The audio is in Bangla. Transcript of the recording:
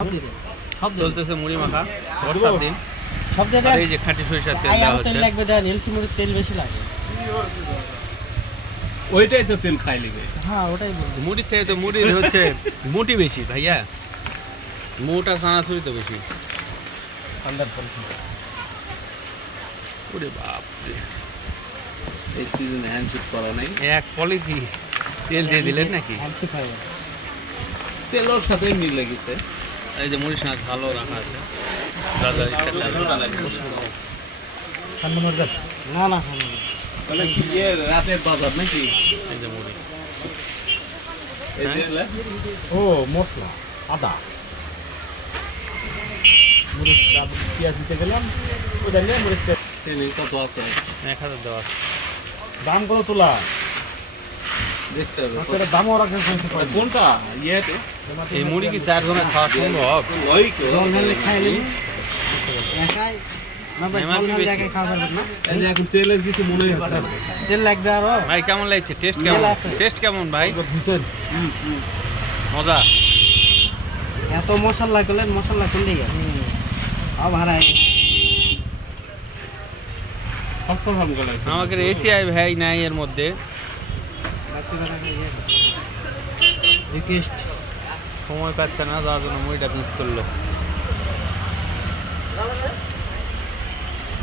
চলতেছে মুড়ি মাখা বর্ষার দিন সব জায়গায় এই যে খাঁটি সরিষার তেল দেওয়া হচ্ছে। তেল লাগবে, দেন এলসি মুড়ির তেল বেশি লাগে। ওইটাই তো তেল খাই লিবে। হ্যাঁ ওটাই বলছি। মুড়ির থেকে তো মুড়ির হচ্ছে মুটি বেশি ভাইয়া, মুটা চানাচুরি তো বেশি। ওরে বাপ রে, এই সিজনে হ্যান্ডশুট করা নাই। এক পলিথি তেল দিয়ে দিলেন নাকি? আনছি খাবো। তেলের সাথে মিলে গেছে। এই যে মুড়ির সঙ্গে ভালো রাখা আছে দাদা, ইচ্ছা না না খাবো না। তাহলে কি রাতের বাজার নাকি? এই যে মুড়ি, এই যে ও মশলা আদা মরিচ পেঁয়াজ দিতে গেলাম, ওটা নিয়ে মরিচ তেল কত আছে 1000 দেওয়া আছে। দাম কত তোলা দেখতে হবে। মাছের দামও রাখেন কোনটা ইয়েতে? এই মুড়ি কি 4 জনের খাওয়া সম্ভব? ওই জল ঢালে খাইলে একাই না ভাই, জল ঢালে একাই খাওয়া যাবে না। এই যে এখন তেলের কিছু মনেই হচ্ছে না। তেল লাগবে আরো। ভাই কেমন লাগছে? টেস্ট কেমন? টেস্ট কেমন ভাই? মজা? এত মশলা করলেন, মশলা করলেই গেছে ভাড়ায় আমাকে এসিআই ভাই নাই এর মধ্যে। রিকোয়েস্ট সময় পাচ্ছে না, যার জন্য মুড়িটা মিস করলো।